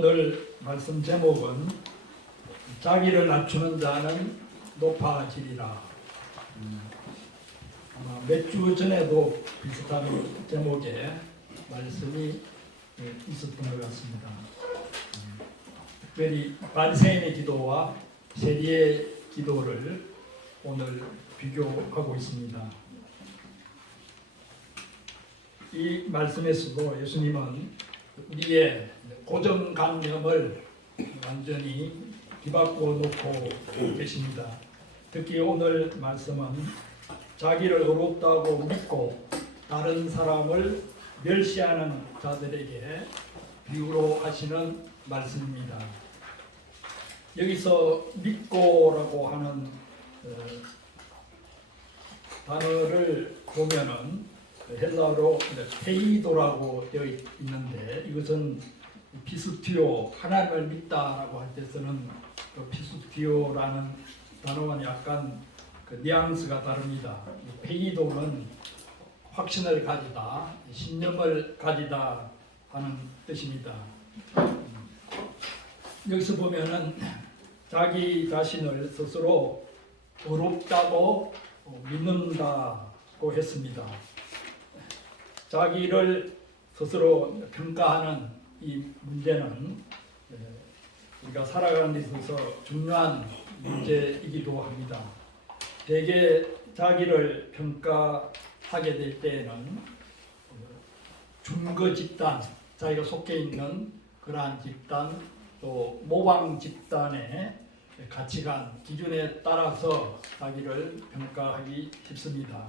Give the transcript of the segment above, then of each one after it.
오늘 말씀 제목은 자기를 낮추는 자는 높아지리라. 아마 몇 주 전에도 비슷한 제목의 말씀이 있었던 것 같습니다. 특별히 바리새인의 기도와 세리의 기도를 오늘 비교하고 있습니다. 이 말씀에서도 예수님은 우리의 고정관념을 완전히 뒤바꿔 놓고 계십니다. 특히 오늘 말씀은 자기를 의롭다고 믿고 다른 사람을 멸시하는 자들에게 비유로 하시는 말씀입니다. 여기서 믿고라고 하는 단어를 보면은 헬라어로 페이도라고 되어 있는데, 이것은 피스티오, 하나님을 믿다라고 할 때 쓰는 그 피스티오라는 단어와는 약간 그 뉘앙스가 다릅니다. 페이도는 확신을 가지다, 신념을 가지다 하는 뜻입니다. 여기서 보면은 자기 자신을 스스로 의롭다고 믿는다고 했습니다. 자기를 스스로 평가하는 이 문제는 우리가 살아가는 데 있어서 중요한 문제이기도 합니다. 대개 자기를 평가하게 될 때에는 중거 집단, 자기가 속해 있는 그러한 집단, 또 모방 집단의 가치관, 기준에 따라서 자기를 평가하기 쉽습니다.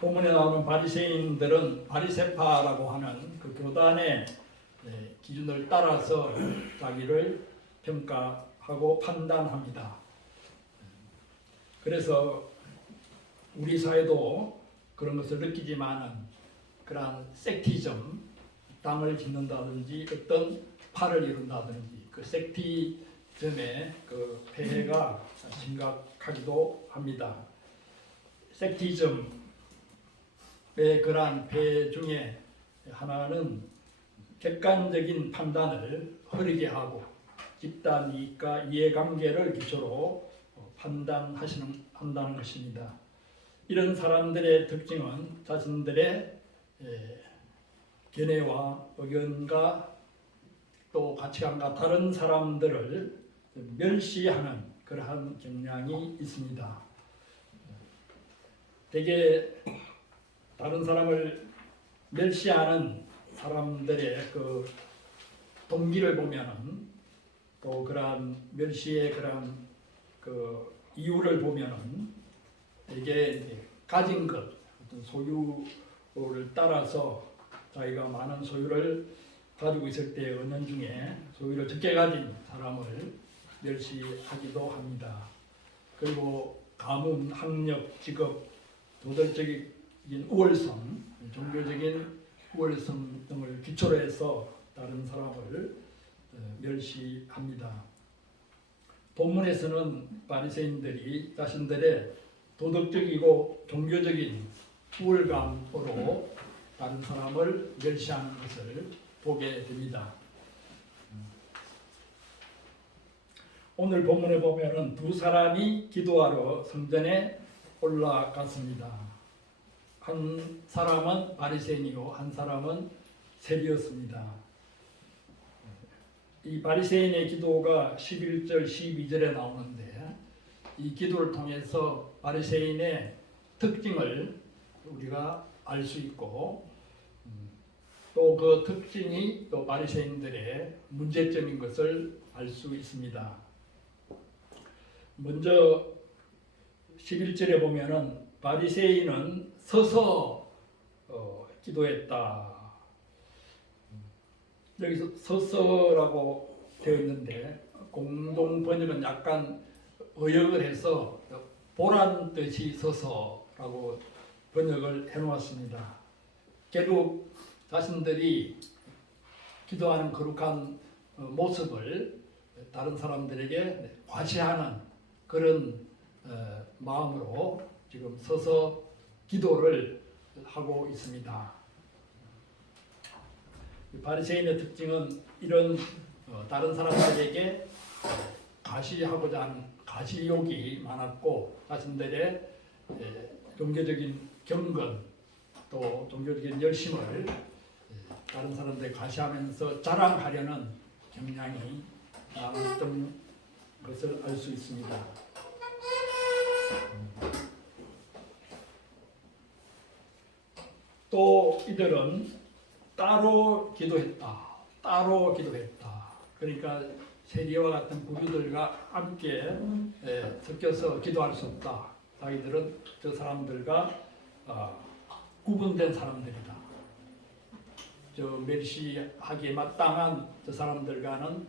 본문에 나오는 바리새인들은 바리새파라고 하는 그 교단의 기준을 따라서 자기를 평가하고 판단합니다. 그래서 우리 사회도 그런 것을 느끼지만은 그러한 섹티즘, 땅을 짓는다든지 어떤 팔을 이룬다든지 그 섹티즘의 그 폐해가 심각하기도 합니다. 섹티즘의 그러한 폐해 중에 하나는 객관적인 판단을 흐리게 하고 집단 이익과 이해관계를 기초로 판단한다는 것입니다. 이런 사람들의 특징은 자신들의 견해와 의견과 또 가치관과 다른 사람들을 멸시하는 그러한 경향이 있습니다. 대개 다른 사람을 멸시하는 사람들의 그 동기를 보면은, 또 그러한 멸시의 그러한 그 이유를 보면은 대개 가진 것, 어떤 소유를 따라서 자기가 많은 소유를 가지고 있을 때 은연중에 소유를 적게 가진 사람을 멸시하기도 합니다. 그리고 가문, 학력, 직업, 도덕적인 우월성, 종교적인 우월성 등을 기초로 해서 다른 사람을 멸시합니다. 본문에서는 바리새인들이 자신들의 도덕적이고 종교적인 우월감으로 다른 사람을 멸시하는 것을 보게 됩니다. 오늘 본문에 보면은 두 사람이 기도하러 성전에 올라갔습니다. 한 사람은 바리새인이고 한 사람은 세리였습니다. 이 바리새인의 기도가 11절, 12절에 나오는데, 이 기도를 통해서 바리새인의 특징을 우리가 알 수 있고, 또 그 특징이 또 바리새인들의 문제점인 것을 알 수 있습니다. 먼저 11절에 보면은 바리새인은 서서 기도했다. 여기서 서서라고 되어 있는데 공동 번역은 약간 의역을 해서 보란 듯이 서서라고 번역을 해놓았습니다. 결국 자신들이 기도하는 거룩한 모습을 다른 사람들에게 과시하는 그런 마음으로 지금 서서 기도를 하고 있습니다. 바리새인의 특징은 이런 다른 사람들에게 가시하고자 하는 가시욕이 많았고 자신들의 종교적인 경건 또 종교적인 열심을 다른 사람들에 가시하면서 자랑하려는 경향이 많았던 것을 알 수 있습니다. 또 이들은 따로 기도했다. 따로 기도했다. 그러니까 세리와 같은 부류들과 함께 섞여서 기도할 수 없다. 자기들은 저 사람들과 구분된 사람들이다. 저 멸시하기에 마땅한 저 사람들과는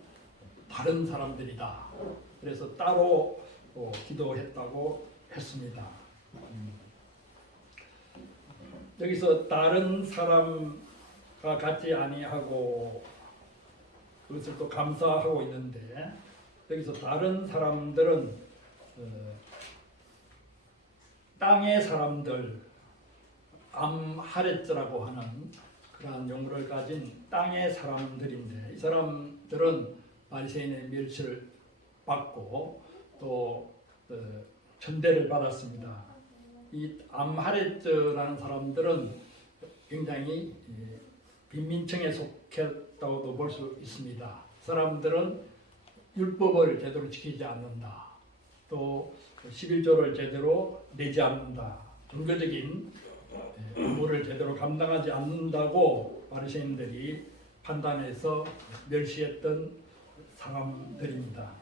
다른 사람들이다. 그래서 따로 기도했다고 했습니다. 여기서 다른 사람과 같지 아니하고 그것을 또 감사하고 있는데 여기서 다른 사람들은 땅의 사람들 암하렛즈라고 하는 그러한 용어를 가진 땅의 사람들인데 이 사람들은 바리새인의 멸시를 받고 또 천대를 받았습니다. 이 암하렛즈라는 사람들은 굉장히 빈민층에 속했다고도 볼 수 있습니다. 사람들은 율법을 제대로 지키지 않는다. 또 11조를 제대로 내지 않는다. 종교적인 업무를 제대로 감당하지 않는다고 바리새인들이 판단해서 멸시했던 사람들입니다.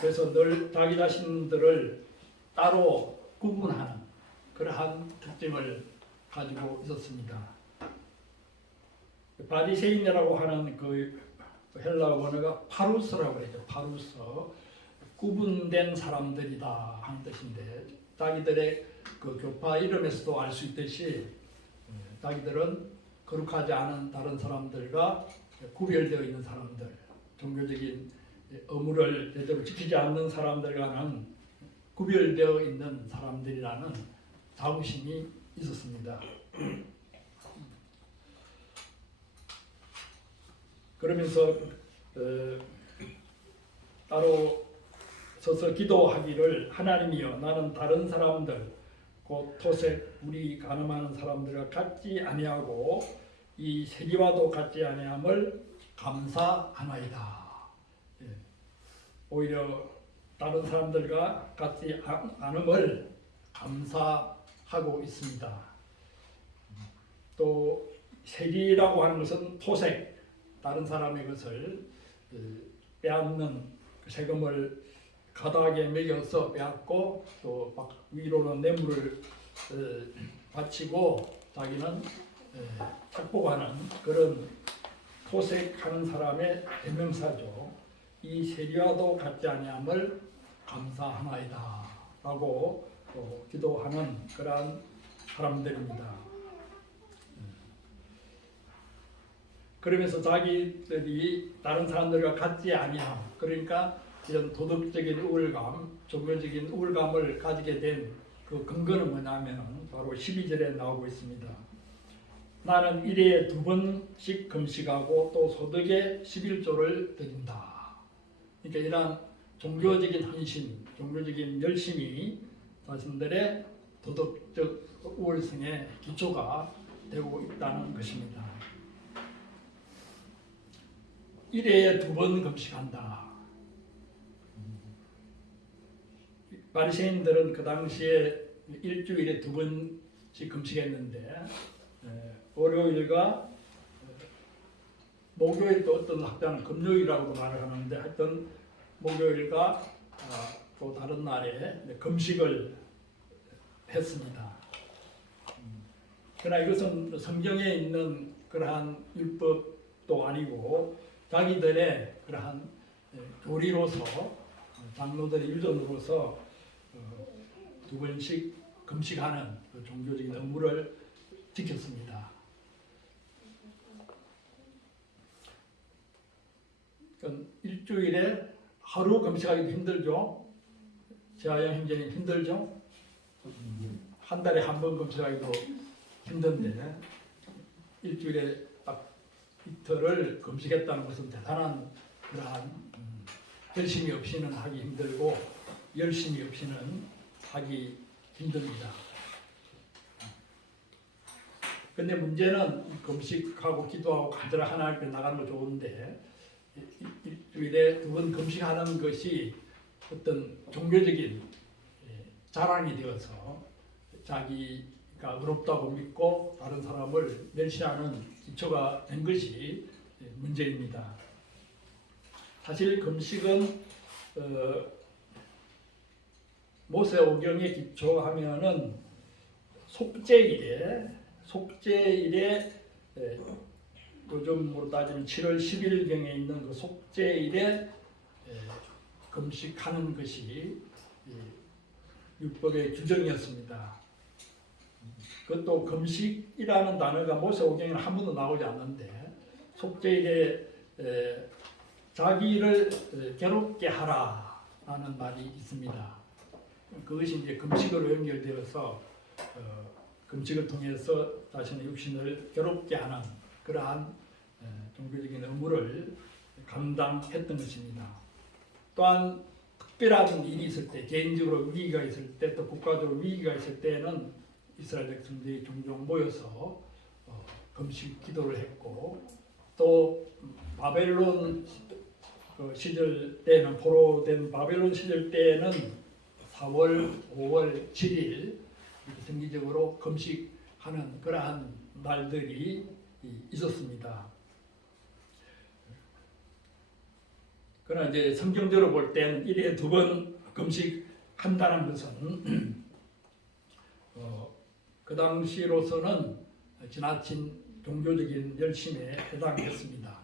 그래서 늘 자기 자신들을 따로 구분하는 그러한 특징을 가지고 있었습니다. 바리새인이라고 하는 그 헬라어 원어가 파루스라고 그러죠. 파루스, 구분된 사람들이다 하는 뜻인데 자기들의 그 교파 이름에서도 알 수 있듯이 자기들은 거룩하지 않은 다른 사람들과 구별되어 있는 사람들, 종교적인 의무를 제대로 지키지 않는 사람들과는 구별되어 있는 사람들이라는 자부심이 있었습니다. 그러면서 따로 서서 기도하기를 하나님이여 나는 다른 사람들 곧 토색 우리 가늠하는 사람들과 같지 아니하고 이 세리와도 같지 아니함을 감사하나이다. 오히려 다른 사람들과 같지 않음을 감사하고 있습니다. 또 세리라고 하는 것은 토색, 다른 사람의 것을 빼앗는 세금을 가닥에 매겨서 빼앗고 또 위로는 뇌물을 바치고 자기는 착복하는 그런 토색하는 사람의 대명사죠. 이 세리와도 같지 아니함을 감사하나이다 라고 기도하는 그러한 사람들입니다. 그러면서 자기들이 다른 사람들과 같지 아니함, 그러니까 이런 도덕적인 우울감, 종교적인 우울감을 가지게 된 그 근거는 뭐냐면 바로 12절에 나오고 있습니다. 나는 일해에 2번씩 금식하고 또 소득의 11조를 드린다. 그러니까 이러한 종교적인 헌신, 종교적인 열심이 자신들의 도덕적 우월성의 기초가 되고 있다는 것입니다. 일해에 2번 금식한다. 바리새인들은 그 당시에 일주일에 2번씩 금식했는데 월요일과 목요일도 어떤 학자는 금요일이라고도 말을 하는데 하여튼 목요일과 또 다른 날에 금식을 했습니다. 그러나 이것은 성경에 있는 그러한 율법도 아니고 자기들의 그러한 교리로서 장로들의 일전으로서 2번씩 금식하는 그 종교적인 의무를 지켰습니다. 그러니까 일주일에 하루 금식하기도 힘들죠. 재하영 형제님 힘들죠. 한 달에 한 번 금식하기도 힘든데 일주일에 딱 이틀을 금식했다는 것은 대단한 그러한 열심이 없이는 하기 힘들고 열심이 없이는 하기 힘듭니다. 근데 문제는 금식하고 기도하고 간절히 하나님께 나가는 거 좋은데 일주일에 2번 금식하는 것이 어떤 종교적인 자랑이 되어서 자기가 의롭다고 믿고 다른 사람을 멸시하는 기초가 된 것이 문제입니다. 사실 금식은 모세오경에 기초하면은 속죄일에 요즘으로 따지면 7월 10일경에 있는 그 속죄일에 금식하는 것이 율법의 규정이었습니다. 그것도 금식이라는 단어가 모세오경에는 한 번도 나오지 않는데 속죄일에 자기를 괴롭게 하라라는 말이 있습니다. 그것이 이제 금식으로 연결되어서 금식을 통해서 자신의 육신을 괴롭게 하는 그러한 종교적인 의무를 감당했던 것입니다. 또한 특별한 일이 있을 때, 개인적으로 위기가 있을 때, 또 국가적으로 위기가 있을 때는 이스라엘 백성들이 종종 모여서 금식 기도를 했고, 또 바벨론 시절 때는 포로된 바벨론 시절 때는 4월, 5월 7일 정기적으로 금식하는 그러한 날들이 있었습니다. 그러나 이제 성경적으로 볼 때는 1회에 2번 금식한다는 것은 그 당시로서는 지나친 종교적인 열심에 해당했습니다.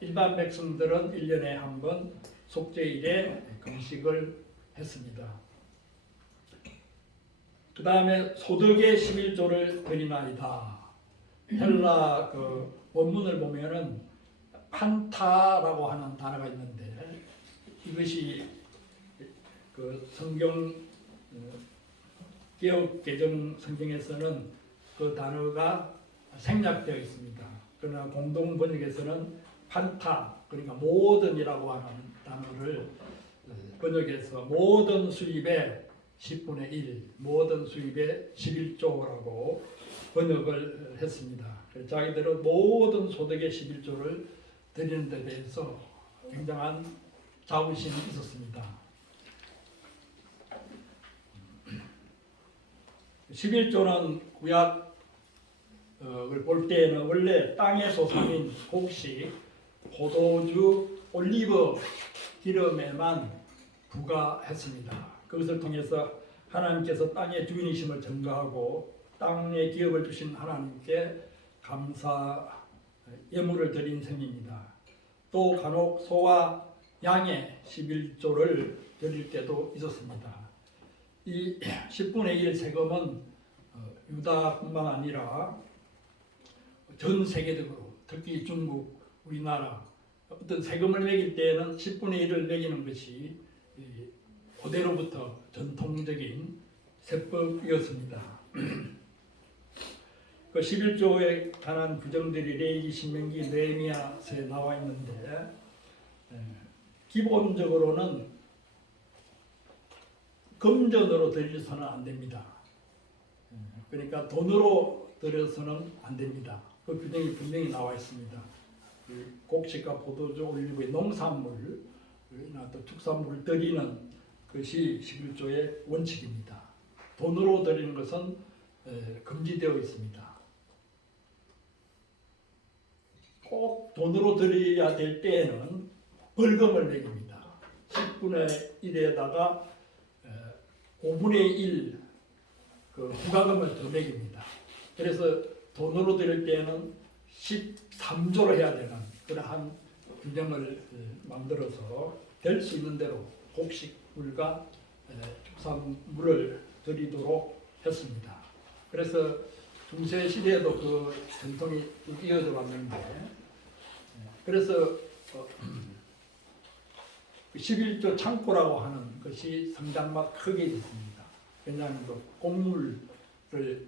일반 백성들은 1년에 한 번 속죄일에 금식을 했습니다. 그 다음에 소득의 11조를 드리나이다. 헬라 그 원문을 보면은 판타라고 하는 단어가 있는데 이것이 그 성경 개역 개정 성경에서는 그 단어가 생략되어 있습니다. 그러나 공동 번역에서는 판타 그러니까 모든이라고 하는 단어를 번역해서 모든 수입의 10분의 1, 모든 수입의 11조라고 번역을 했습니다. 자기들은 모든 소득의 11조를 드리는 데 대해서 굉장한 자부심이 있었습니다. 11조는 구약을 볼 때에는 원래 땅의 소산인 곡식, 포도주, 올리브 기름에만 부과했습니다. 그것을 통해서 하나님께서 땅의 주인이심을 증거하고 땅에 기업을 주신 하나님께 감사 예물을 드린 셈입니다. 또 간혹 소와 양의 11조를 드릴 때도 있었습니다. 이 10분의 1 세금은 유다뿐만 아니라 전 세계적으로 특히 중국, 우리나라 어떤 세금을 매길 때에는 10분의 1을 매기는 것이 고대로부터 전통적인 세법이었습니다. 그 11조에 관한 규정들이 레위기, 신명기, 느헤미야서에 나와 있는데 기본적으로는 금전으로 드려서는 안 됩니다. 그러니까 돈으로 드려서는 안 됩니다. 그 규정이 분명히 나와 있습니다. 곡식과 포도주, 올리브의 농산물이나 또 축산물을 드리는 것이 11조의 원칙입니다. 돈으로 드리는 것은 금지되어 있습니다. 꼭 돈으로 드려야 될 때에는 벌금을 매깁니다. 10분의 1에다가 5분의 1 그 부가금을 더 매깁니다. 그래서 돈으로 드릴 때에는 13조로 해야 되는 그러한 규정을 만들어서 될 수 있는 대로 곡식물과 축산물을 드리도록 했습니다. 그래서 중세 시대에도 그 전통이 쭉 이어져 왔는데 그래서 11조 창고라고 하는 것이 성장막 크게 있습니다. 왜냐하면 그 곡물을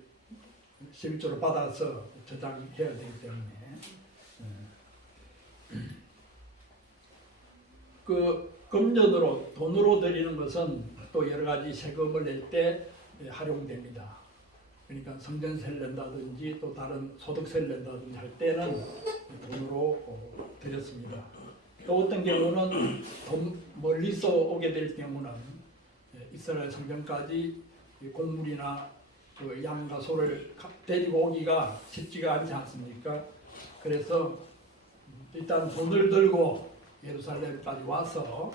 11조를 받아서 저장해야 되기 때문에 그 금전으로 돈으로 드리는 것은 또 여러 가지 세금을 낼 때 활용됩니다. 그러니까 성전세를 낸다든지 또 다른 소득세를 낸다든지 할 때는 돈으로 드렸습니다. 또 어떤 경우는 멀리서 오게 될 경우는 이스라엘 성전까지 곡물이나 그 양과 소를 데리고 오기가 쉽지가 않지 않습니까? 그래서 일단 돈을 들고 예루살렘까지 와서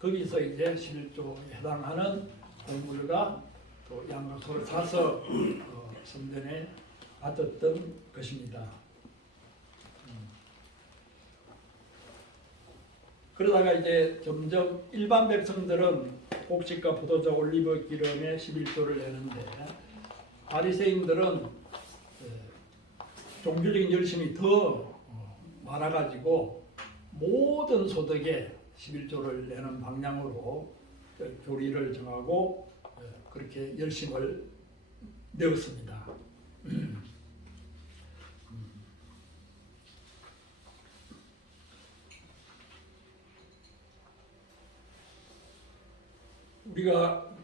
거기서 이제 11조에 해당하는 곡물과 또 양과 소를 사서 성전에 받았던 것입니다. 그러다가 이제 점점 일반 백성들은 곡식과 포도주, 올리브 기름에 11조를 내는데 바리새인들은 종교적인 열심이 더 많아가지고 모든 소득에 11조를 내는 방향으로 교리를 정하고 그렇게 열심을 내었습니다. 우리가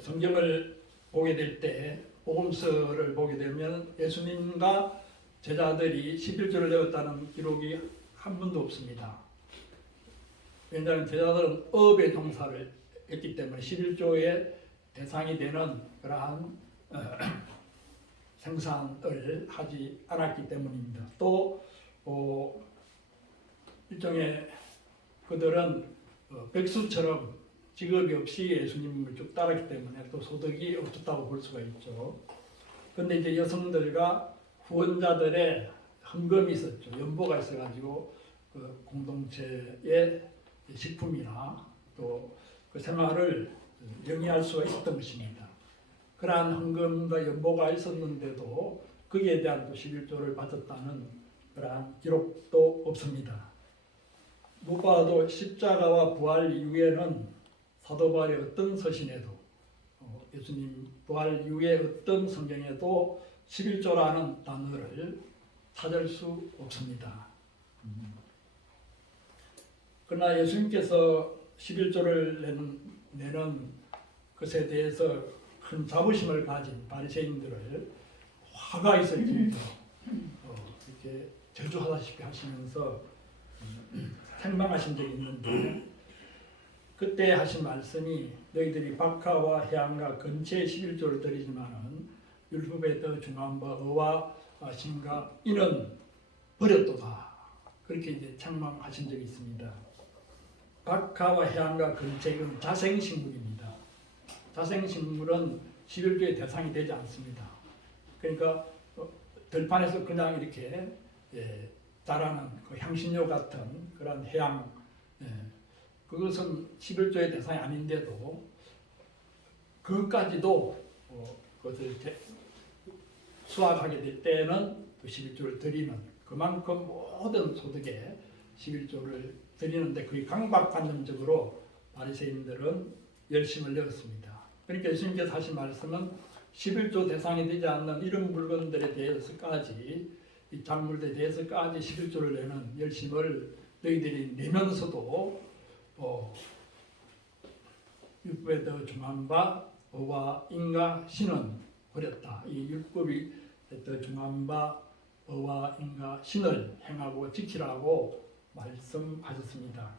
성경을 보게 될 때 복음서를 보게 되면 예수님과 제자들이 11조를 내었다는 기록이 한 번도 없습니다. 왜냐하면 제자들은 업의 종사를 했기 때문에 11조의 대상이 되는 그러한 생산을 하지 않았기 때문입니다. 또 일종의 그들은 백수처럼 직업이 없이 예수님을 쭉 따랐기 때문에 또 소득이 없었다고 볼 수가 있죠. 그런데 이제 여성들과 후원자들의 헌금이 있었죠. 연보가 있어가지고 그 공동체의 식품이나 또 그 생활을 영위할 수가 있었던 것입니다. 그러한 헌금과 연보가 있었는데도 거기에 대한 또 11조를 받았다는 그러한 기록도 없습니다. 무엇보다도 십자가와 부활 이후에는 사도 바울의 어떤 서신에도 예수님 부활 이후에 어떤 성경에도 11조라는 단어를 찾을 수 없습니다. 그러나 예수님께서 11조를 내는 것에 대해서 큰 자부심을 가진 바리새인들을 화가 있을 정도로 이렇게 저주하다시피 하시면서 책망하신 적이 있는데 그때 하신 말씀이 너희들이 박하와 해안과 근처에 11조를 드리지만은 율법에 더 중한 바 어와 신과 이는 버렸도다. 그렇게 이제 책망하신 적이 있습니다. 박하와 해안과 근처는 자생식물입니다. 자생식물은 11조의 대상이 되지 않습니다. 그러니까 들판에서 그냥 이렇게 자라는 그 향신료 같은 그런 해양 그것은 11조의 대상이 아닌데도 그것까지도 그것을 수확하게 될 때는 그 11조를 드리는 그만큼 모든 소득에 11조를 드리는데 그게 강박관념적으로 바리새인들은 열심을 내었습니다. 그러니까 예수님께서 하신 말씀은 11조 대상이 되지 않는 이런 물건들에 대해서까지 이 작물들에 대해서까지 11조를 내는 열심을 너희들이 내면서도 율법에 더 중한 바 어와 인과 신은 버렸다. 이 율법이 더 중한 바 어와 인과 신을 행하고 지키라고 말씀하셨습니다.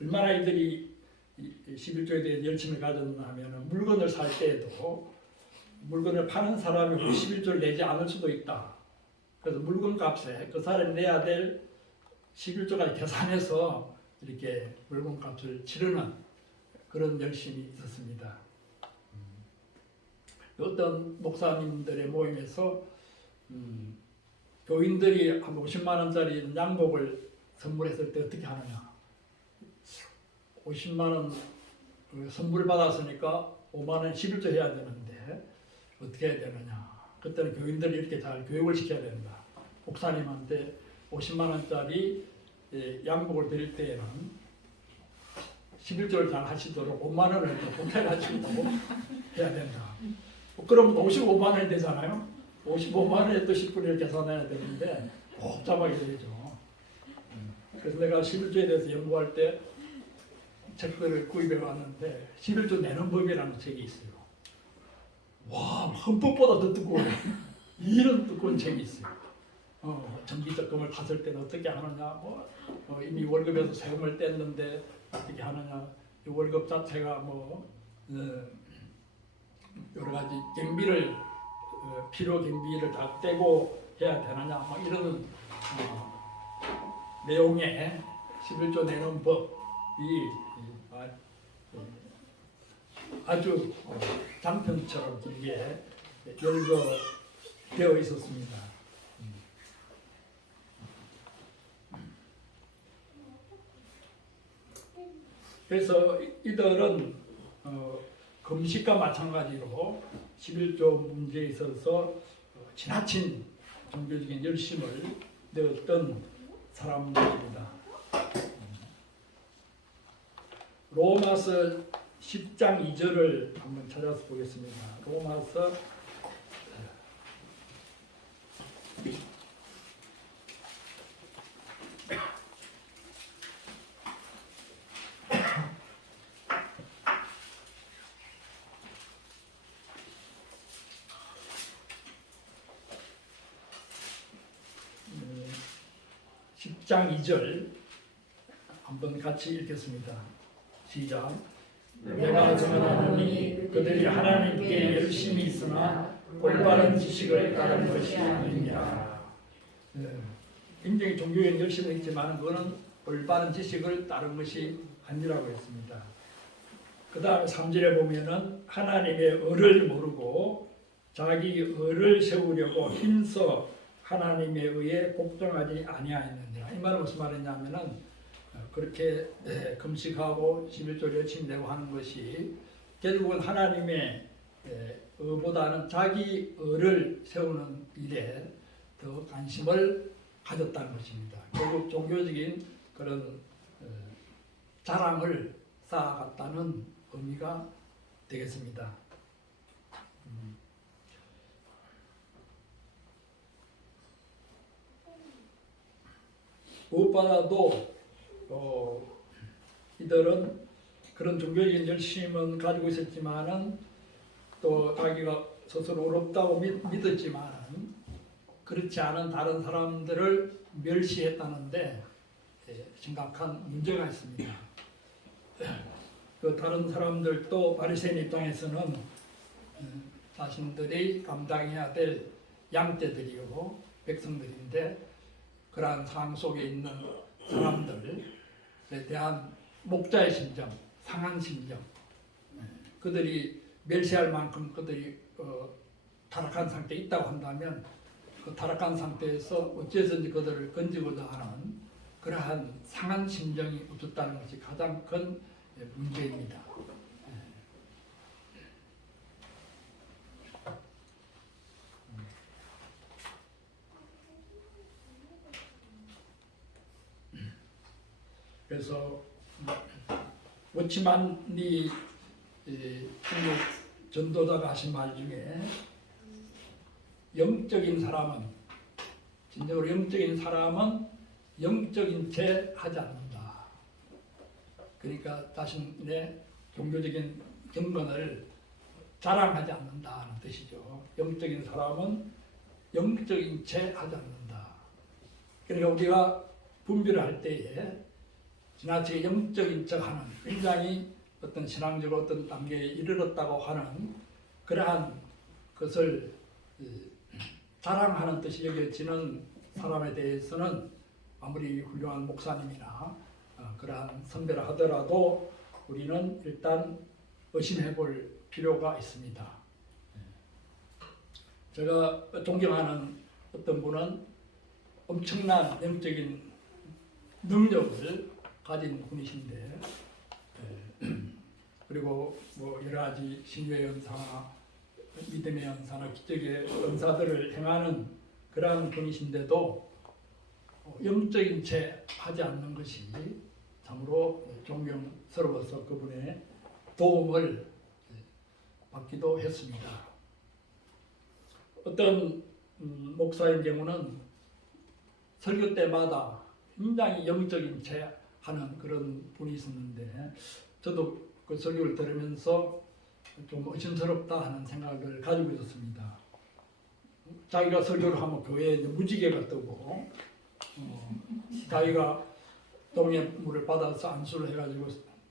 얼마나 이들이 11조에 대해 열심을 가졌나 하면 물건을 살 때에도 물건을 파는 사람이 11조를 내지 않을 수도 있다. 그래서 물건 값에 그 사람이 내야 될 11조까지 계산해서 이렇게 물건 값을 치르는 그런 열심이 있었습니다. 어떤 목사님들의 모임에서 교인들이 한 50만 원짜리 양복을 선물했을 때 어떻게 하느냐. 50만 원 선물 받았으니까 5만 원 11조 해야 되는데 어떻게 해야 되느냐. 그때는 교인들이 이렇게 잘 교육을 시켜야 된다. 목사님한테 50만 원짜리 양복을 드릴 때에는 11조를 잘 하시도록 5만 원을 더 보태가지고 해야 된다. 그럼 55만 원이 되잖아요. 55만 원에 또 10분의 1 계산해야 되는데 복잡하게 되죠. 그래서 내가 11조에 대해서 연구할 때 책들을 구입해 왔는데 11조 내는 법이라는 책이 있어요. 와, 헌법보다 더 두꺼워요. 이런 두꺼운 책이 있어요. 정기적금을 탔을 때는 어떻게 하느냐, 이미 월급에서 세금을 뗐는데 어떻게 하느냐, 이 월급 자체가 여러 가지 경비를 필요 경비를 다 떼고 해야 되느냐, 이런 내용의 11조 내는 법이 아주 장편처럼 길게 열거되어 있었습니다. 그래서 이들은 금식과 마찬가지로 11조 문제에 있어서 지나친 종교적인 열심을 내었던 사람들입니다. 로마서 10장 2절을 한번 찾아서 보겠습니다. 로마서 10장 2절 한번 같이 읽겠습니다. 시작. 내가 전하노니 그들이 하나님께 열심히 있으나 올바른 지식을 따른 것이 아니니라. 굉장히 종교에 열심히 있지만 그거는 올바른 지식을 따른 것이 아니라고 했습니다. 그 다음 3절에 보면은 하나님의 의를 모르고 자기 의를 세우려고 힘써 하나님의 의에 복종하지 아니하였느니라. 이 말은 무슨 말이냐면은 그렇게 금식하고 11조를 열심히 내고 하는 것이 결국은 하나님의 의보다는 자기 의를 세우는 일에 더 관심을 가졌다는 것입니다. 결국 종교적인 그런 자랑을 쌓아갔다는 의미가 되겠습니다. 무엇보다도 이들은 그런 종교적인 열심은 가지고 있었지만은 또 자기가 스스로 어렵다고 믿었지만은 그렇지 않은 다른 사람들을 멸시했다는데 심각한 문제가 있습니다. 그 다른 사람들도 바리새인 입장에서는 자신들이 감당해야 될 양떼들이고 백성들인데 그러한 상황 속에 있는 사람들에 대한 목자의 심정, 상한 심정, 그들이 멸시할 만큼 그들이 타락한 상태에 있다고 한다면 그 타락한 상태에서 어째서든지 그들을 건지고자 하는 그러한 상한 심정이 없었다는 것이 가장 큰 문제입니다. 그래서 워치만이 중국 전도자가 하신 말 중에 영적인 사람은 진정으로 영적인 사람은 영적인 채 하지 않는다. 그러니까 자신의 종교적인 경건을 자랑하지 않는다는 뜻이죠. 영적인 사람은 영적인 채 하지 않는다. 그러니까 우리가 분별을 할 때에 지나치게 영적인 척하는 굉장히 어떤 신앙적으로 어떤 단계에 이르렀다고 하는 그러한 것을 자랑하는 뜻이 여겨지는 사람에 대해서는 아무리 훌륭한 목사님이나 그러한 선배라 하더라도 우리는 일단 의심해 볼 필요가 있습니다. 제가 존경하는 어떤 분은 엄청난 영적인 능력을 가진 분이신데 그리고 여러 가지 신유의 은사나 믿음의 은사나 기적의 은사들을 행하는 그러한 분이신데도 영적인 채 하지 않는 것이 참으로 존경스러워서 그분의 도움을 받기도 했습니다. 어떤 목사인 경우는 설교 때마다 굉장히 영적인 체 하는 그런 분이 있었는데 저도 그 설교를 들으면서 좀 의심스럽다 하는 생각을 가지고 있었습니다. 자기가 설교를 하면 교회에 무지개가 뜨고 자기가 동의 물을 받아서 안수를 해가지고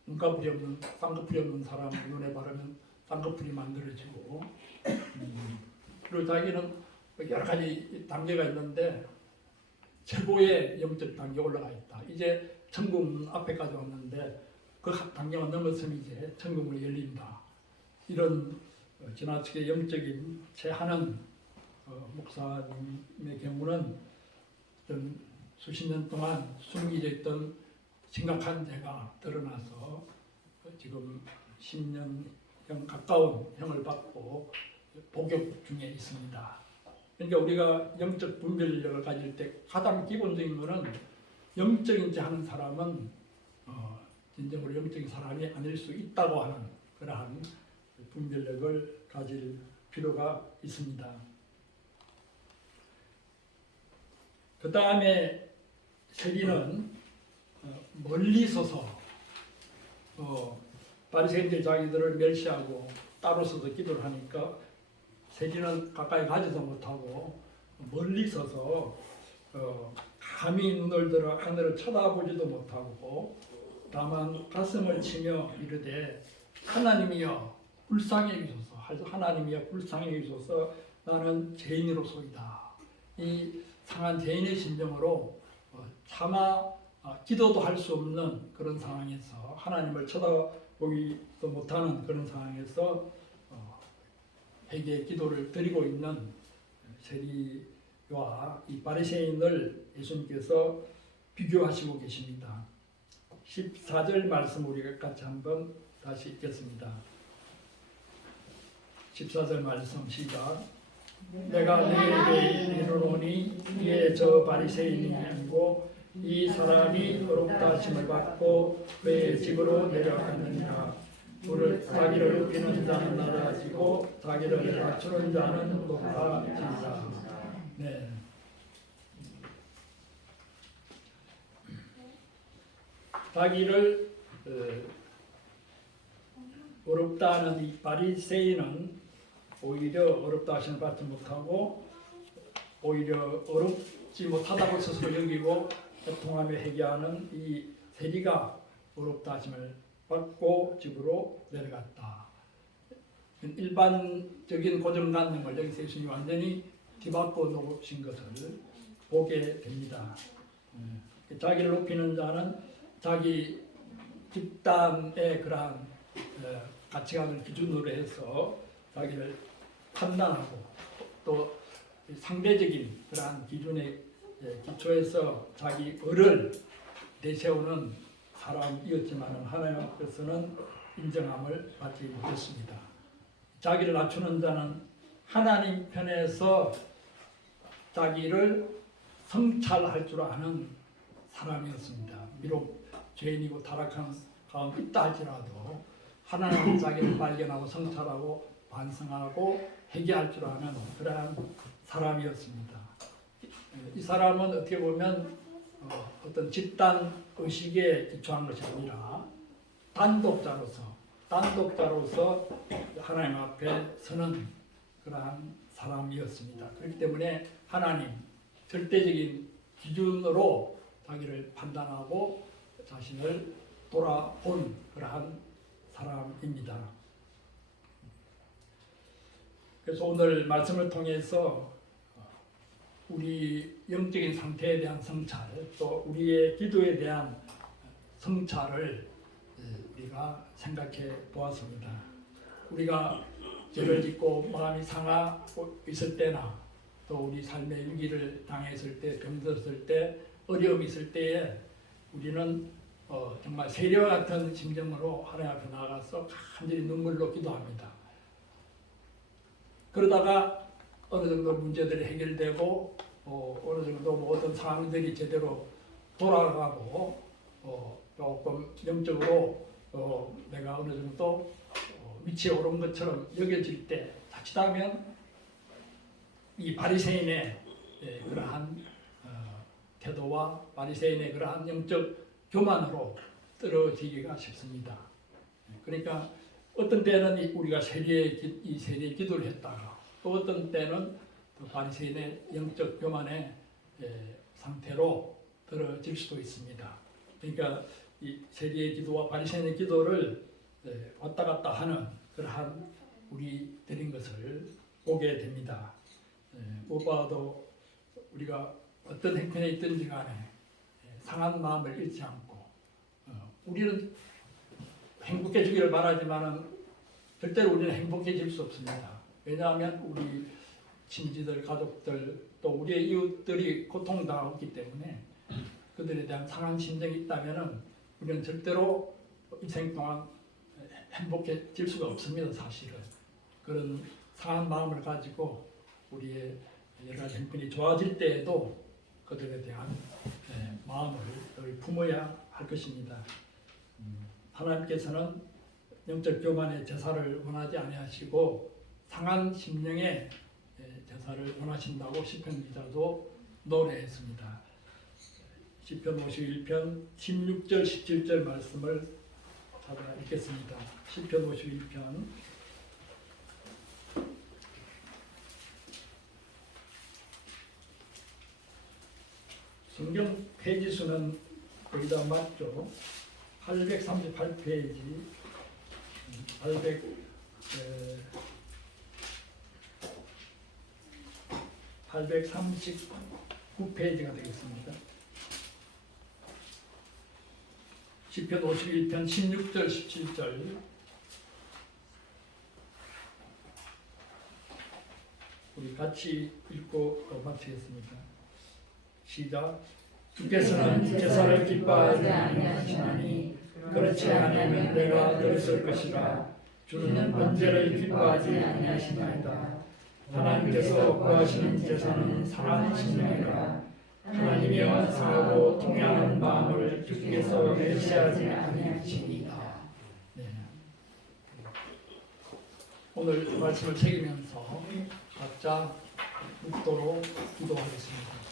눈꺼풀이 없는 쌍꺼풀이 없는 사람 눈에 바르면 쌍꺼풀이 만들어지고 그리고 자기는 여러 가지 단계가 있는데 최고의 영적 단계에 올라가 있다. 이제 천국 앞에까지 왔는데 그 단계만 넘었으면 이제 천국문이 열린다. 이런 지나치게 영적인 체하는 목사님의 경우는 어떤 수십 년 동안 숨기져 있던 심각한 죄가 드러나서 지금 10년형 가까운 형을 받고 복역 중에 있습니다. 그러니까 우리가 영적 분별력을 가질 때 가장 기본적인 것은 영적인 죄 하는 사람은 진정으로 영적인 사람이 아닐 수 있다고 하는 그러한 분별력을 가질 필요가 있습니다. 그 다음에 세리는 멀리 서서 바리새인들 자기들을 멸시하고 따로 서서 기도를 하니까 세리는 가까이 가지도 못하고 멀리 서서 감히 눈을 들어 하늘을 쳐다보지도 못하고 다만 가슴을 치며 이르되 하나님이여 불쌍히 여기소서. 하나님이여 불쌍히 여기소서. 나는 죄인으로소이다. 이 상한 죄인의 심정으로 차마 기도도 할 수 없는 그런 상황에서 하나님을 쳐다보기도 못하는 그런 상황에서 회개 기도를 드리고 있는 세리와 이 바리새인을 예수님께서 비교하시고 계십니다. 14절 말씀 우리가 같이 한번 다시 읽겠습니다. 14절 말씀 시작. 내가 너희에게 이르노니 이에 저 바리새인이 아니고 이 사람이 어렵다 하심을 받고 그의 집으로 내려갔느니라. 자기를 높이는 자는 낮아지고 자기를 낮추는 자는 높아지리라. 네. 자기를 어렵다 하는 이 바리새인은 오히려 어렵다 하심을 받지 못하고 오히려 어렵지 못하다고 스스로 여기고 고통하며 회개하는 이 세리가 어렵다 하심을 받고 집으로 내려갔다. 일반적인 고정관념을 여기서 예수님이 완전히 뒤바꿔 놓으신 것을 보게 됩니다. 자기를 높이는 자는 자기 집단의 그러한 가치관을 기준으로 해서 자기를 판단하고 또 상대적인 그러한 기준에 기초해서 자기 을을 내세우는 사람이었지만 하나님 앞에서는 인정함을 받지 못했습니다. 자기를 낮추는 자는 하나님 편에서 자기를 성찰할 줄 아는 사람이었습니다. 비록 죄인이고 타락한 가운데 있다 할지라도 하나님 자기를 발견하고 성찰하고 반성하고 회개할 줄 아는 그러한 사람이었습니다. 이 사람은 어떻게 보면 어떤 집단 의식에 기초한 것이 아니라 단독자로서 하나님 앞에 서는 그러한 사람이었습니다. 그렇기 때문에 하나님 절대적인 기준으로 자기를 판단하고 자신을 돌아본 그러한 사람입니다. 그래서 오늘 말씀을 통해서 우리 영적인 상태에 대한 성찰, 또 우리의 기도에 대한 성찰을 우리가 생각해 보았습니다. 우리가 죄를 짓고 마음이 상하고 있을 때나 또 우리 삶의 위기를 당했을 때, 병들었을 때, 어려움이 있을 때에 우리는 정말 세리와 같은 심정으로 하나님 앞에 나가서 간절히 눈물로 기도합니다. 그러다가 어느 정도 문제들이 해결되고 어느 정도 모든 상황들이 제대로 돌아가고 조금 영적으로 내가 어느 정도 위치에 오른 것처럼 여겨질 때 자칫하면 이 바리새인의 그러한 태도와 바리새인의 그러한 영적 교만으로 떨어지기가 쉽습니다. 그러니까 어떤 때는 우리가 이 세리의 기도를 했다가 또 어떤 때는 또 바리새인의 영적 교만의 상태로 떨어질 수도 있습니다. 그러니까 이 세리의 기도와 바리새인의 기도를 왔다 갔다 하는 그러한 우리들인 것을 보게 됩니다. 무엇보다도 우리가 어떤 형편에 있든지 간에 상한 마음을 잃지 않고 우리는 행복해지기를 바라지만 절대로 우리는 행복해질 수 없습니다. 왜냐하면 우리 친지들, 가족들 또 우리의 이웃들이 고통당하고 있기 때문에 그들에 대한 상한 심정이 있다면 우리는 절대로 인생 동안 행복해질 수가 없습니다. 사실은 그런 상한 마음을 가지고 우리의 여러 가지 형편이 좋아질 때에도 그들에 대한 마음을 늘 품어야 할 것입니다. 하나님께서는 영적 교만의 제사를 원하지 아니하시고 상한 심령의 제사를 원하신다고 시편 기자도 노래했습니다. 시편 51편 16절 17절 말씀을 찾아 읽겠습니다. 시편 51편 성경 페이지 수는 거의 다 맞죠? 838페이지, 839페이지가 되겠습니다. 시편 51편 16절, 17절 우리 같이 읽고 마치겠습니다. 시작. 주께서는 제사를 기뻐하지 아니하시나니 그렇지 아니하면 내가 들었을 것이라. 주는 번제를 기뻐하지 아니하시나이다. 하나님께서 구하시는 제사는 상한 심령이라. 하나님이여 상하고 통양한 마음을 주께서 멸시하지 아니하시니이다. 오늘 말씀을 새기면서 각자 묵도록 기도하겠습니다.